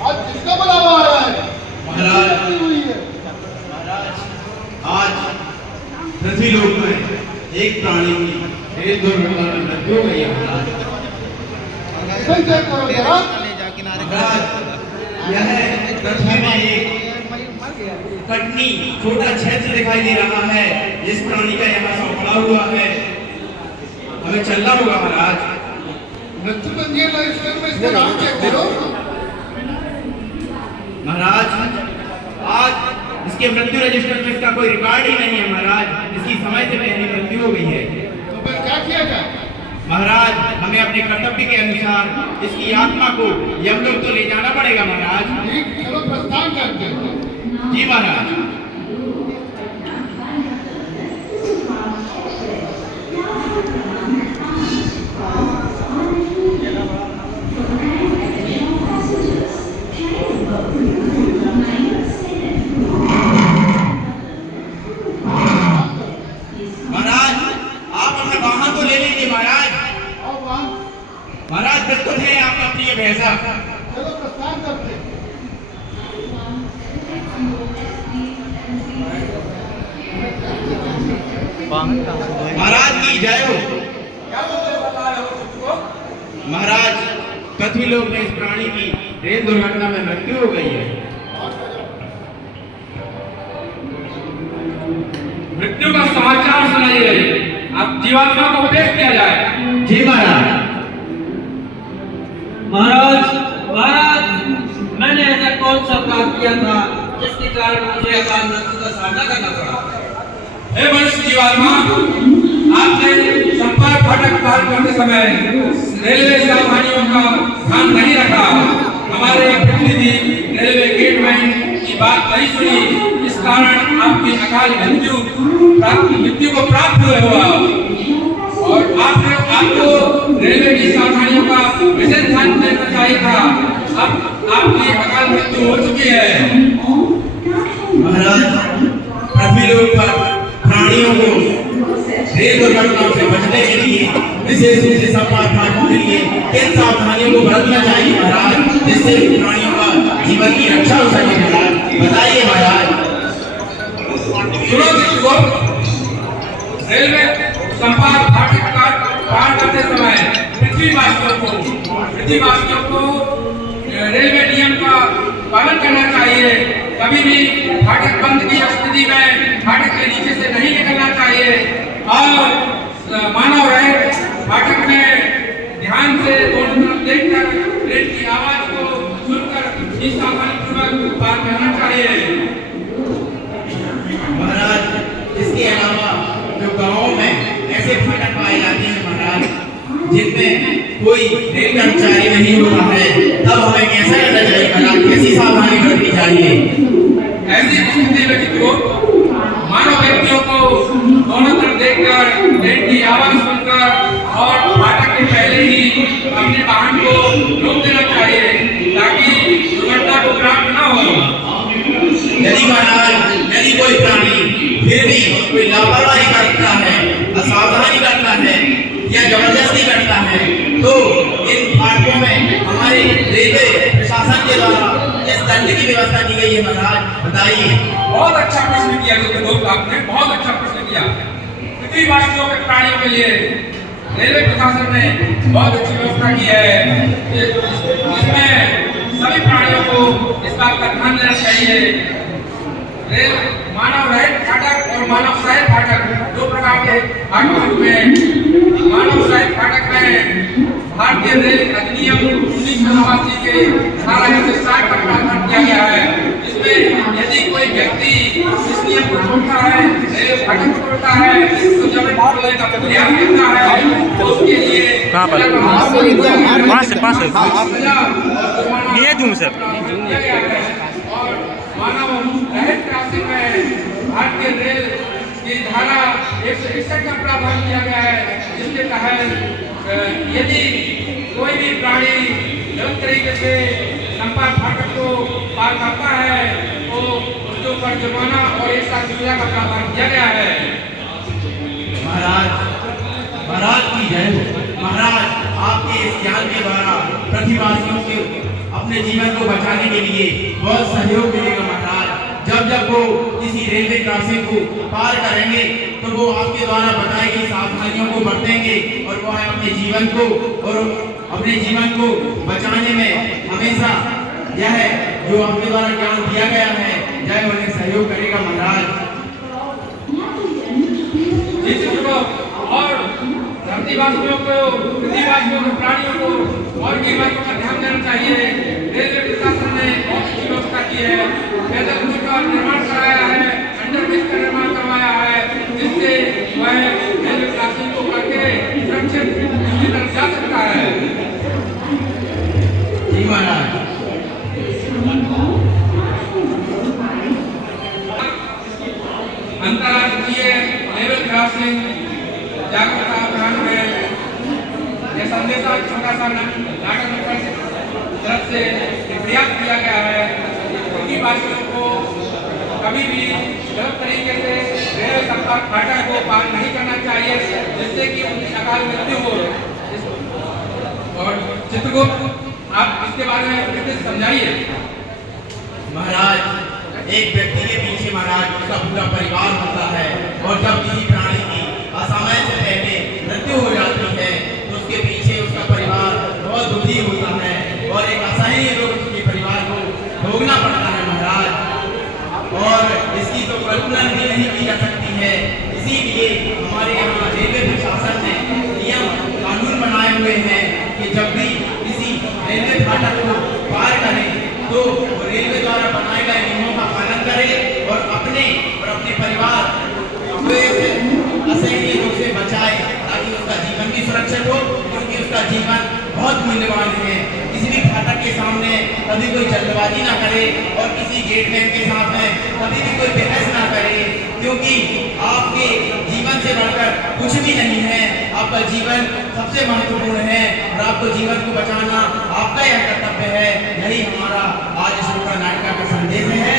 आज किसका बुलावा आया है? महाराज, आज पृथ्वी लोक में एक प्राणी की रेल दुर्घटना में मृत्यु हो गई है। महाराज, यह पृथ्वी में एक कटनी छोटा क्षेत्र दिखाई दे रहा है। जिस प्राणी का यहाँ सब पड़ा हुआ है, हमें चलना होगा। महाराज, मृत्यु पंजीयन रजिस्टर में इसका नाम चेक करो। महाराज, आज इसके मृत्यु रजिस्टर में इसका कोई रिकॉर्ड ही नहीं है। महाराज, इसकी समय से पहले मृत्यु हो गई है। तो फिर क्या किया जाए? महाराज, हमें अपने कर्तव्य के अनुसार इसकी आत्मा को यमलोक तो ले जाना पड़ेगा। महाराज, ठीक, चलो प्रस्थान करते हैं। जी महाराज। महाराज, प्रस्तुत है आपका प्रिय भैंसा। चलो प्रस्थान करते हैं। महाराज की जय हो। महाराज, पृथ्वी लोक में इस प्राणी की रेल दुर्घटना में मृत्यु हो गई है। मृत्यु का समाचार सुनाइए। अब जीवात्मा को उपदेश किया जाए। जी महाराज। महाराज, मैंने ऐसा कौन सा काम किया था जिसके कारण मुझे अकाल मृत्यु का सामना करना पड़ा? हे मनुष्य जीवात्मा, आपने संपर्क फाटक पार करते समय रेलवे सावधानियों का ध्यान नहीं रखा। हमारे प्रतिनिधि रेलवे गेटमैन की बात नहीं सुनी। इस कारण आपकी अकाल मृत्यु को प्राप्त हुए हुआ। और आपको रेलवे की सावधानियों का विशेष ध्यान देना चाहिए था। अब आपकी अकाल मृत्यु हो चुकी है। महाराज, पृथ्वी लोक पर प्राणियों को रेल दुर्घटनाओं से बचने के लिए, विशेष रूप से संपर्क फाटकों के लिए किन सावधानियों को बरतना चाहिए महाराज, जिससे प्राणियों का जीवन की रक्षा हो सके? महाराज बताइए। महाराज, रेलवे संपर्क फाटक पार करते समय पृथ्वीवासियों को रेलवे नियम का पालन करना चाहिए। कभी भी फाटक बंद की स्थिति में फाटक के नीचे से नहीं निकलना चाहिए। और मानव रहित फाटक में ध्यान से दोनों तरफ देखकर ट्रेन की आवाज को सुनकर इस सावधानीपूर्वक पार करना चाहिए। महाराज, इसके अलावा जो गाँव में ऐसे फाटक पाए जाते हैं महाराज, जिनमें कोई रेल कर्मचारी नहीं होता है, तब हमें कैसा करना चाहिए महाराज? कैसी सावधानी बरतनी चाहिए? ऐसी स्थिति में मानव व्यक्तियों को दोनों तरफ देखकर ट्रेन की आवाज सुनकर और फाटक के पहले ही अपने वाहन को रोक देना चाहिए, ताकि दुर्घटना को प्राप्त न हो। यदि महाराज, यदि कोई प्राणी फिर भी कोई लापरवाही करता है, असावधानी करता है या जबरदस्ती करता है, तो इन फाटकों में हमारे रेलवे प्रशासन के द्वारा इस दंड की व्यवस्था की गई है। महाराज बताइए। बहुत अच्छा प्रश्न किया दोस्त, आपने बहुत अच्छा प्रश्न किया। पृथ्वीवासियों के प्राणियों के लिए रेलवे प्रशासन ने बहुत अच्छी व्यवस्था की है। इसमें सभी प्राणियों को इस बात का ध्यान देना चाहिए। रेल मानव रहित फाटक और मानव सहित फाटक दो प्रकार के फाटक में। मानव सहित फाटक में भारतीय रेल अधिनियम 1989 के धारा 160 का प्रावधान किया गया है। इसमें यदि कोई व्यक्ति इस नियम को तोड़ता है, रेल फाटक को तोड़ता है, तो जब बोलने का प्रयास करता है तो उसके लिए पास ये जूम सर। और भारतीय रेल की धारा 161 का प्रावधान किया गया है, जिसके तहत यदि कोई भी प्राणी गलत तरीके से चंपारण फाटक को पार करता है तो उसके ऊपर जुर्माना और 1 साल की सजा का प्रावधान किया गया है। महाराज की जय हो। महाराज, आपके इस ज्ञान के द्वारा प्रतिवासियों के अपने जीवन को बचाने के लिए बहुत सहयोग मिलेगा। महाराज, जब वो किसी रेलवे क्रॉसिंग को पार करेंगे तो वो आपके द्वारा बताई गई सावधानियों को बरतेंगे और वो अपने जीवन को बचाने में हमेशा यह जो आपके द्वारा ज्ञान दिया गया है, जय उन्हें सहयोग करेगा। महाराज और धरतीवासियों को, पृथ्वीवासियों को, प्राणियों को और की बातों का ध्यान देना चाहिए। रेलवे प्रशासन ने बहुत अच्छी व्यवस्था की है, पैदल पुल का निर्माण कराया है, अंडरब्रिज का निर्माण करवाया है, जिससे वह रेलवे क्रॉसिंग को करके सुरक्षित दूसरी तरफ जा सकता है। जी महाराज। अंतर्राष्ट्रीय रेलवे क्रॉसिंग जागरूकता अभियान में यह संदेशा छोटा सा नाटक तरफ से प्रयास किया गया है कि पृथ्वीवासियों को कभी भी गलत तरीके से रेल संपर्क फाटक को पार नहीं करना चाहिए, जिससे कि उनकी अकाल मृत्यु हो। और चित्रगुप्त, आप इसके बारे में विस्तृत समझाइए। महाराज, एक व्यक्ति के पीछे महाराज उसका पूरा परिवार होता है, और जब किसी प्राणी की असमय से पहले मृत्यु हो जाती है तो उसके पीछे उसका परिवार बहुत दुखी होता है और एक असहनीय दुख उसके परिवार को भोगना पड़ता है। महाराज, और इसकी तो कल्पना भी नहीं की जा सकती है। इसीलिए हमारे यहाँ रेलवे प्रशासन ने नियम कानून बनाए हुए हैं कि जब भी किसी रेलवे फाटक को पार करें तो रेलवे द्वारा बनाए गए नियमों का पालन करे और अपने परिवार को असहनीय दुख से बचाए, ताकि उसका जीवन भी सुरक्षित हो, क्योंकि उसका जीवन बहुत मूल्यवान है। किसी भी फाटक के सामने कभी कोई जल्दबाजी ना करे और किसी गेटमैन के सामने कभी भी कोई बहस ना करे, क्योंकि आपके जीवन से बढ़कर कुछ भी नहीं है। आपका जीवन सबसे महत्वपूर्ण है और आपको जीवन को बचाना आपका यह कर्तव्य है। यही हमारा आज इस नाटक का संदेश है।